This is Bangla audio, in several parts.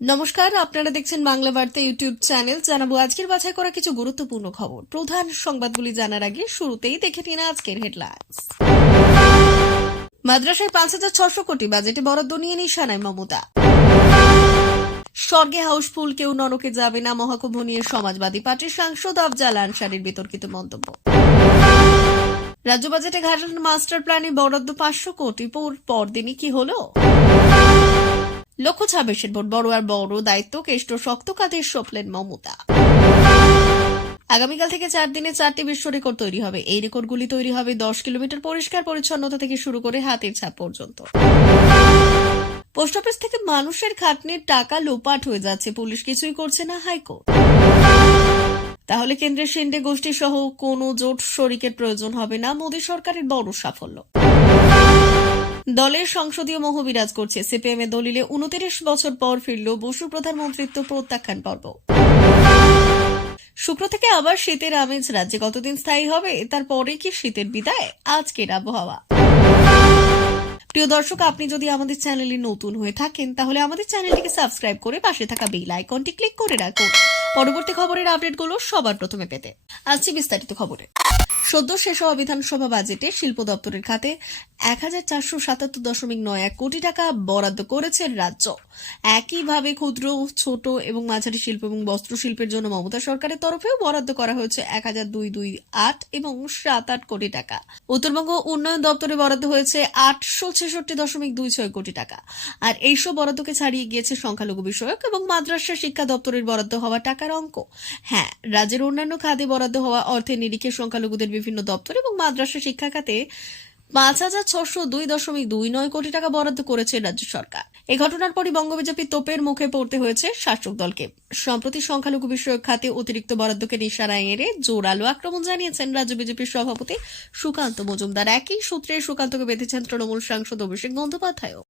নমস্কার, আপনারা দেখছেন বাংলা বার্তা ইউটিউব চ্যানেল। জানাব আজকের বাছাই করা কিছু গুরুত্বপূর্ণ খবর। প্রধান সংবাদগুলি জানার আগে শুরুতেই দেখে নিন আজকের হেডলাইন্স। মাদ্রাসায় পাঁচ হাজার ছশো কোটি বাজেটে বরাদ্দ নিয়ে নিশানায় মমতা। স্বর্গে হাউসফুল, কেউ নরকে যাবে না, মহাকুম্ভ নিয়ে সমাজবাদী পার্টির সাংসদ আফজাল আনসারির বিতর্কিত মন্তব্য। রাজ্য বাজেটে ঘাটাল মাস্টার প্ল্যানে বরাদ্দ পাঁচশো কোটি, পর পরদিনই কি হলো? লক্ষ্য ছাব্বিশের ভোট বড় আর বড় দায়িত্ব কেষ্ট শক্ত কাঁধে সপলেন মমতা। আগামীকাল থেকে চার দিনে চারটি বিশ্ব রেকর্ড তৈরি হবে। এই রেকর্ডগুলি তৈরি হবে দশ কিলোমিটার পরিষ্কার পরিচ্ছন্নতা থেকে শুরু করে হাতের ছাপ পর্যন্ত। পোস্ট অফিস থেকে মানুষের খাটনির টাকা লোপাট হয়ে যাচ্ছে। পুলিশ কিছুই করছে না হাইকোর্ট। তাহলে কেন্দ্রের সেন্ডে গোষ্ঠী সহ কোনো জোট শরিকের প্রয়োজন হবে না। মোদী সরকারের বড় সাফল্য। দলের সংসদীয় মোহ বিরাজ করছে। সিপিএম এর দলিলে উনত্রিশ বছর পর ফিরল বসু প্রধানমন্ত্রিত্ব প্রত্যাখ্যান পর্ব। শুক্র থেকে আবার শীতের আমেজ রাজ্যে কতদিন স্থায়ী হবে, তারপরে কি শীতের বিদায়? আজকের আবহাওয়া। প্রিয় দর্শক, আপনি যদি আমাদের চ্যানেলে নতুন হয়ে থাকেন, তাহলে আমাদের চ্যানেলটিকে সাবস্ক্রাইব করে পাশে থাকা বেল আইকনটি ক্লিক করে রাখুন। পরবর্তী খবরের আপডেটগুলো সবার প্রথমে পেতে আসছি বিস্তারিত খবরে। সদ্য শেষ হওয়া বিধানসভা বাজেটে শিল্প দপ্তরের খাতে এক হাজার চারশো সাতাত্তর দশমিক নয় এক কোটি টাকা বরাদ্দ করেছে রাজ্য। একইভাবে ক্ষুদ্র, ছোট এবং মাঝারি শিল্প এবং বস্ত্র শিল্পের জন্য মমতা সরকারের তরফেও বরাদ্দ করা হয়েছে এক হাজার দুই দুই আট এবং সাত আট কোটি টাকা। উত্তরবঙ্গ উন্নয়ন দপ্তরে বরাদ্দ হয়েছে আটশো ছেষট্টি দশমিক দুই ছয় কোটি টাকা। আর এইসব বরাদ্দকে ছাড়িয়ে গিয়েছে সংখ্যালঘু বিষয়ক এবং মাদ্রাসা শিক্ষা দপ্তরের বরাদ্দ হওয়া টাকার অঙ্ক। হ্যাঁ রাজ্যের অন্যান্য খাদে বরাদ্দ হওয়া অর্থের নিরিখে সংখ্যালঘুদের বিভিন্ন দপ্তর এবং মাদ্রাসা শিক্ষা খাতে পাঁচ হাজার ছশো দুই দশমিক দুই নয় কোটি টাকা বরাদ্দ করেছে রাজ্য সরকার। এই ঘটনার পরই বঙ্গ বিজেপি তোপের মুখে পড়তে হয়েছে শাসক দলকে। সম্প্রতি সংখ্যালঘু বিষয়ক খাতে অতিরিক্ত বরাদ্দকে নিশানায় এড়ে জোরালো আক্রমণ জানিয়েছেন রাজ্য বিজেপির সভাপতি সুকান্ত মজুমদার। একই সূত্রে সুকান্তকে বেঁধেছেন তৃণমূল সাংসদ অভিষেক বন্দ্যোপাধ্যায়ও।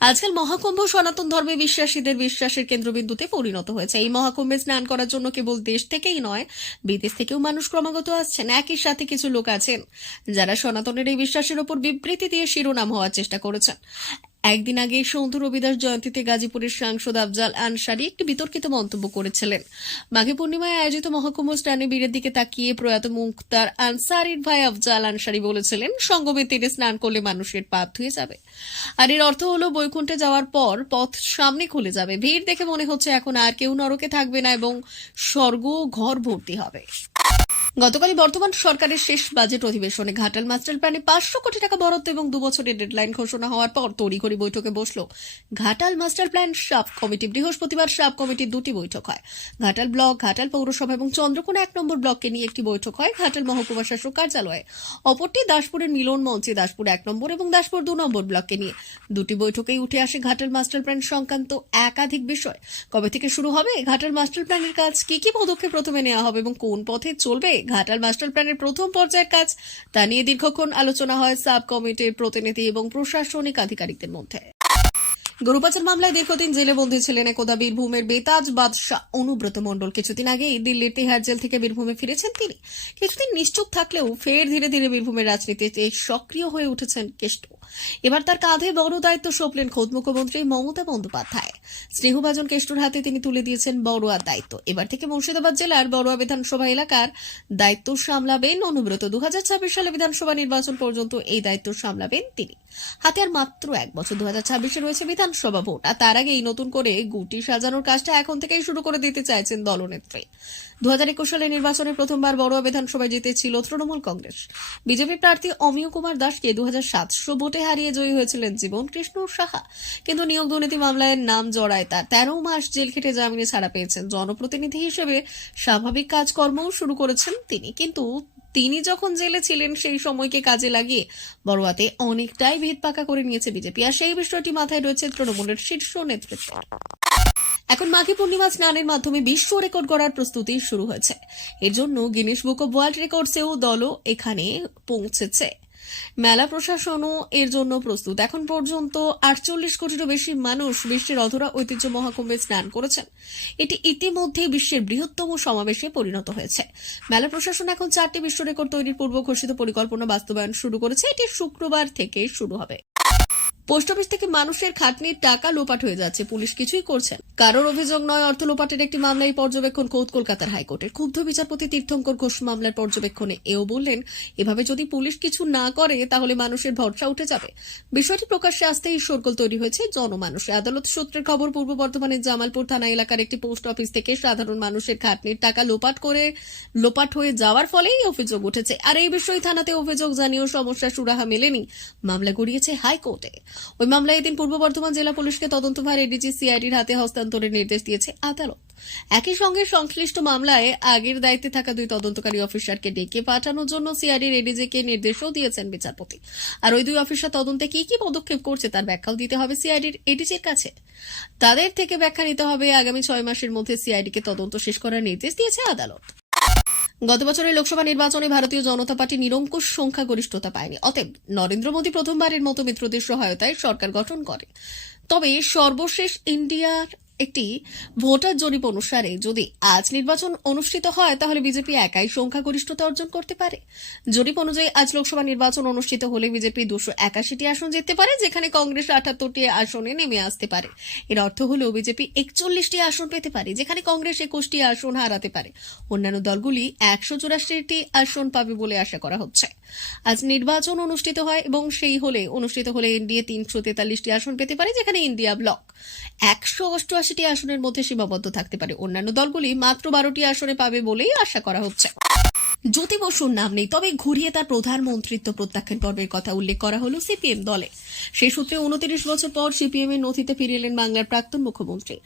আজকাল মহাকুম্ভ সনাতন ধর্মে বিশ্বাসীদের বিশ্বাসের কেন্দ্রবিন্দুতে পরিণত হয়েছে। এই মহাকুম্ভে স্নান করার জন্য কেবল দেশ থেকেই নয়, বিদেশ থেকেও মানুষ ক্রমাগত আসছেন। একই সাথে কিছু লোক আছেন যারা সনাতনের এই বিশ্বাসের ওপর বিবৃতি দিয়ে শিরোনাম হওয়ার চেষ্টা করেছেন। একদিন আগে সৌন্দু রবিদাস জয়ন্তীতে গাজীপুরের সাংসদ আফজাল আনসারি একটি বিতর্কিত মন্তব্য করেছিলেন। মাঘে পূর্ণিমায় আয়োজিত মহাকুম্ভ স্নানে বীরের দিকে তাকিয়ে প্রয়াত মুক্তার আনসারির ভাই আফজাল আনসারি বলেছিলেন, সঙ্গমে তীরে স্নান করলে মানুষের পাপ ধুয়ে যাবে। আর এর অর্থ হলো বৈকুণ্ঠে যাওয়ার পর পথ সামনে খুলে যাবে। ভিড় দেখে মনে হচ্ছে এখন আর কেউ নরকে থাকবে না এবং স্বর্গ ঘর ভর্তি হবে। গতকালই বর্তমান সরকারের শেষ বাজেট অধিবেশনে ঘাটাল মাস্টার প্ল্যানে পাঁচশো কোটি টাকা বরাদ্দ এবং দুবছরের ডেডলাইন ঘোষণা হওয়ার পর তড়িঘড়ি বৈঠকে বসল Ghatal master plan sub committee বৃহস্পতিবার সাব কমিটির দুটি বৈঠক হয়। ঘাটাল ব্লক, ঘাটাল পৌরসভা এবং চন্দ্রকোনা এক নম্বর ব্লককে নিয়ে একটি বৈঠক হয় ঘাটাল মহকুমা শাসক কার্যালয়ে। অপরটি দাসপুরের মিলন মঞ্চে দাসপুর এক নম্বর এবং দাসপুর দু নম্বর ব্লককে নিয়ে। দুটি বৈঠকেই উঠে আসে ঘাটাল মাস্টার প্ল্যান সংক্রান্ত একাধিক বিষয়। কবে থেকে শুরু হবে? ঘাটাল মাস্টার প্ল্যানের কাজ কি কি পদক্ষেপ প্রথমে নেওয়া হবে এবং কোন পথে চলবে? ঘাটাল মাস্টার প্ল্যানের প্রথম পর্যায়ের কাজ তা নিয়ে দীর্ঘক্ষণ আলোচনা হয় সাব কমিটির প্রতিনিধি এবং প্রশাসনিক আধিকারিকদের মধ্যে। গরুপাচার মামলায় দীর্ঘদিন জেলে বন্দী ছিলেন একদা বীরভূমের বেতাজ বাদশাহ অনুব্রত মণ্ডল। কিছুদিন আগেই দিল্লির তিহার জেল থেকে বীরভূমে ফিরেছেন তিনি। কিছুদিন নিশ্চুপ থাকলেও ফের ধীরে ধীরে বীরভূমের রাজনীতিতে সক্রিয় হয়ে উঠেছেন কেষ্ট। এবার তার কাঁধে বড় দায়িত্ব সপলেন খোদ মুখ্যমন্ত্রী মমতা বন্দ্যোপাধ্যায়। স্নেহভাজন কেষ্টুর হাতে তিনি তুলে দিয়েছেন বড়ুয়ার দায়িত্ব। এবার থেকে মুর্শিদাবাদ জেলার বড়ুয়া বিধানসভা এলাকার দায়িত্ব সামলাবেন অনুব্রত। দু হাজার ছাব্বিশ সালে বিধানসভা নির্বাচন পর্যন্ত এই দায়িত্ব সামলাবেন তিনি। হাতে আর মাত্র এক বছর দু হাজার ছাব্বিশে রয়েছে বিধানসভা ভোট, আর তার আগেই নতুন করে গুটি সাজানোর কাজটা এখন থেকেই শুরু করে দিতে চাইছেন দলনেত্রী। দু হাজার একুশ সালে নির্বাচনে প্রথমবার বড়ুয়া বিধানসভায় জিতেছিল তৃণমূল কংগ্রেস। বিজেপি প্রার্থী অমিয় কুমার দাসকে দু হাজার সাতশো ভোটে হারিয়ে জয়ী হয়েছিলেন জীবন কৃষ্ণ সাহা। কিন্তু নিয়োগ দুর্নীতি মামলায় নাম জড়ায় তার তেরো মাস জেল খেটে জামিনে ছাড়া পেয়েছেন। জনপ্রতিনিধি হিসেবে স্বাভাবিক কাজকর্মও শুরু করেছেন তিনি। কিন্তু তিনি যখন জেলে ছিলেন, সেই সময়কে কাজে লাগিয়ে বড়ুয়াতে অনেকটাই ভিত পাকা করে নিয়েছে বিজেপি। আর সেই বিষয়টি মাথায় রয়েছে তৃণমূলের শীর্ষ নেতৃত্ব। এখন মাঘী পূর্ণিমা স্নানের মাধ্যমে বিশ্ব রেকর্ড গড়ার প্রস্তুতি শুরু হয়েছে। এর জন্য গিনেশ বুক অব ওয়ার্ল্ড রেকর্ডসেও দলও এখানে পৌঁছেছে। মেলা প্রশাসনও এর জন্য প্রস্তুত। এখন পর্যন্ত আটচল্লিশ কোটিরও বেশি মানুষ বিশ্বের অধরা ঐতিহ্য মহাকুম্ভে স্নান করেছেন। এটি ইতিমধ্যে বিশ্বের বৃহত্তম সমাবেশে পরিণত হয়েছে। মেলা প্রশাসন এখন চারটি বিশ্ব রেকর্ড তৈরির পূর্ব ঘোষিত পরিকল্পনা বাস্তবায়ন শুরু করেছে। এটি শুক্রবার থেকে শুরু হবে। পোস্ট অফিস থেকে মানুষের খাটনির টাকা লোপাট হয়ে যাচ্ছে। পুলিশ কিছুই করছে কারোর অভিযোগ নয়, অর্থ লোপাটের একটি মামলায় পর্যবেক্ষণ কোর্ট কলকাতার হাইকোর্টের। ক্ষুব্ধ বিচারপতি তীর্থঙ্কর ঘোষ মামলার পর্যবেক্ষণে এও বললেন, এভাবে যদি পুলিশ কিছু না করে, তাহলে মানুষের ভরসা উঠে যাবে। বিষয়টি প্রকাশ্যে আসতেই শোরগোল তৈরি হয়েছে জনমানুষে। আদালত সূত্রের খবর, পূর্ব বর্ধমানের জামালপুর থানা এলাকার একটি পোস্ট অফিস থেকে সাধারণ মানুষের খাটনির টাকা লোপাট করে, লোপাট হয়ে যাওয়ার ফলেই এই অভিযোগ উঠেছে। আর এই বিষয়ে থানাতে অভিযোগ জানিয়েও সমস্যা সুরাহা মেলেনি। মামলা গড়িয়েছে হাইকোর্টে। ওই মামলায় এদিন পূর্ব বর্ধমান জেলা পুলিশকে তদন্তভার এডিজি সিআইডির হাতে হস্তান্তরের নির্দেশ দিয়েছে আদালত। একই সঙ্গে সংশ্লিষ্ট মামলায় আগের দায়িত্বে থাকা দুই তদন্তকারী অফিসারকে ডেকে পাঠানোর জন্য সিআইডির এডিজিকে নির্দেশও দিয়েছেন বিচারপতি। আর ওই দুই অফিসার তদন্তে কি কি পদক্ষেপ করছে তার ব্যাখ্যাও দিতে হবে সিআইডির এডিজির কাছে। তাদের থেকে ব্যাখ্যা নিতে হবে আগামী ছয় মাসের মধ্যে সিআইডিকে তদন্ত শেষ করার নির্দেশ দিয়েছে আদালত। গত বছরের লোকসভা নির্বাচনে ভারতীয় জনতা পার্টি নিরঙ্কুশ সংখ্যাগরিষ্ঠতা পায়নি। অতএব নরেন্দ্র মোদী প্রথমবারের মতো মিত্রদের সহায়তায় সরকার গঠন করে। তবে সর্বশেষ ইন্ডিয়ার একটি ভোটার জরিপ অনুসারে যদি আজ নির্বাচন অনুষ্ঠিত হয়, তাহলে বিজেপি একাই সংখ্যাগরিষ্ঠতা অর্জন করতে পারে। জরিপ অনুযায়ী আজ লোকসভা নির্বাচন অনুষ্ঠিত হলে বিজেপি দুশো একাশিটি আসন জিততে পারে, যেখানে কংগ্রেস আটাত্তরটি আসনে নেমে আসতে পারে। এর অর্থ হল বিজেপি একচল্লিশটি আসন পেতে পারে, যেখানে কংগ্রেস একুশটি আসন হারাতে পারে। অন্যান্য দলগুলি একশো চুরাশিটি আসন পাবে বলে আশা করা হচ্ছে। আজ নির্বাচন অনুষ্ঠিত হয় এবং সেই হলে, অনুষ্ঠিত হলে এনডিএ তিনশো তেতাল্লিশটি আসন পেতে পারে, যেখানে ইন্ডিয়া ব্লক একশো অষ্টআশিটি আসনের মধ্যে সীমাবদ্ধ থাকতে পারে। অন্যান্য দলগুলি মাত্র বারোটি আসনে পাবে বলেই আশা করা হচ্ছে। জ্যোতি বসুর নাম নেই, তবে ঘুরিয়ে তার প্রধানমন্ত্রিত্ব প্রত্যাখ্যান পর্বের কথা উল্লেখ করা হলো সিপিএম দলে। সেই সূত্রে উনত্রিশ বছর পর সিপিএম এর নথিতে ফিরে এলেন বাংলার প্রাক্তন মুখ্যমন্ত্রী।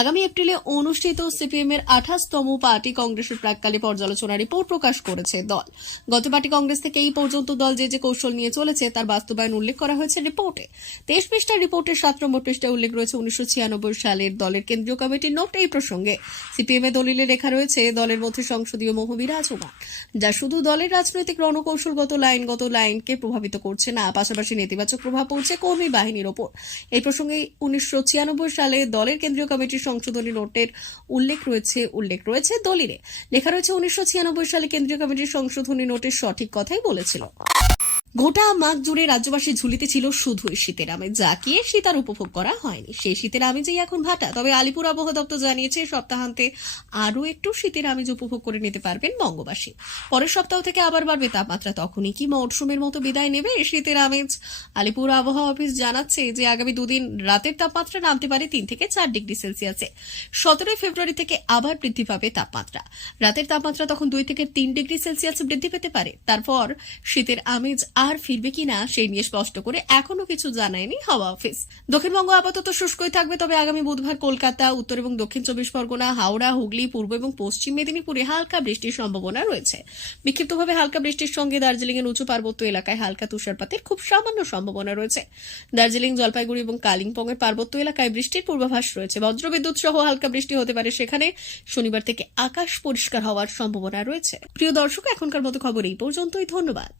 আগামী এপ্রিলে অনুষ্ঠিত সিপিএম এর আঠাশতম পার্টি কংগ্রেসের প্রাককালে পর্যালোচনা রিপোর্ট প্রকাশ করেছে দল। গত পার্টি কংগ্রেস থেকে এই পর্যন্ত দল যে যে কৌশল নিয়ে চলেছে তার বাস্তবায়ন উল্লেখ করা হয়েছে রিপোর্টে। তেইশ পৃষ্ঠার রিপোর্টের সাত নম্বর পৃষ্ঠায় উল্লেখ রয়েছে উনিশশো ছিয়ানব্বই সালের দলের কেন্দ্রীয় কমিটির নোট। এই প্রসঙ্গে সিপিএম এ দলিলে লেখা রয়েছে, দলের মধ্যে সংসদীয় মোহ বিরাজমান, যা শুধু দলের রাজনৈতিক রণকৌশলগত লাইনগত লাইনকে প্রভাবিত করছে না, পাশাপাশি নেতিবাচক প্রভাব পড়ছে কর্মী বাহিনীর ওপর। এই প্রসঙ্গে উনিশশো ছিয়ানব্বই সালে দলের কেন্দ্রীয় কমিটির সংশোধনী নোটের উল্লেখ রয়েছে উল্লেখ রয়েছে দলিলে। লেখা রয়েছে, উনিশশো ছিয়ানব্বই সালে কেন্দ্রীয় কমিটির সংশোধনী নোটের সঠিক কথাই বলেছিল। গোটা মাঘ জুড়ে রাজ্যবাসী ঝুলিতে ছিল শুধুই শীতের আমেজ, যা কি শীত আর উপভোগ করা হয়নি। সেই শীতের আমেজেই এখন ভাটা। তবে আলিপুর আবহাওয়া দপ্তর জানিয়েছে, সপ্তাহান্তে আরও একটু শীতের আমেজ উপভোগ করে নিতে পারবেন বঙ্গবাসী। পরের সপ্তাহ থেকে আবার বাড়বে তাপমাত্রা। তখনই কি মরশুমের মতো বিদায় নেবে শীতের আমেজ? আলিপুর আবহাওয়া অফিস জানাচ্ছে যে, আগামী দুদিন রাতের তাপমাত্রা নামতে পারে তিন থেকে চার ডিগ্রি সেলসিয়াসে। সতেরোই ফেব্রুয়ারি থেকে আবার বৃদ্ধি পাবে তাপমাত্রা। রাতের তাপমাত্রা তখন দুই থেকে তিন ডিগ্রি সেলসিয়াস বৃদ্ধি পেতে পারে। তারপর শীতের আমেজ আর ফিরবে কিনা সেই নিয়ে স্পষ্ট করে এখনও কিছু জানায়নি হাওয়া অফিস। দক্ষিণবঙ্গ আপাতত শুষ্কই থাকবে, তবে আগামী বুধবার কলকাতা, উত্তর এবং দক্ষিণ চব্বিশ পরগনা, হাওড়া, হুগলি, পূর্ব এবং পশ্চিম মেদিনীপুরে হালকা বৃষ্টির সম্ভাবনা রয়েছে। বিক্ষিপ্তভাবে হালকা বৃষ্টির সঙ্গে দার্জিলিং এর উঁচু পার্বত্য এলাকায় হালকা তুষারপাতের খুব সামান্য সম্ভাবনা রয়েছে। দার্জিলিং, জলপাইগুড়ি এবং কালিম্পং এর পার্বত্য এলাকায় বৃষ্টির পূর্বাভাস রয়েছে। বজ্রবিদ্যুৎ সহ হালকা বৃষ্টি হতে পারে সেখানে। শনিবার থেকে আকাশ পরিষ্কার হওয়ার সম্ভাবনা রয়েছে। প্রিয় দর্শক, এখনকার মতো খবর এই পর্যন্তই। ধন্যবাদ।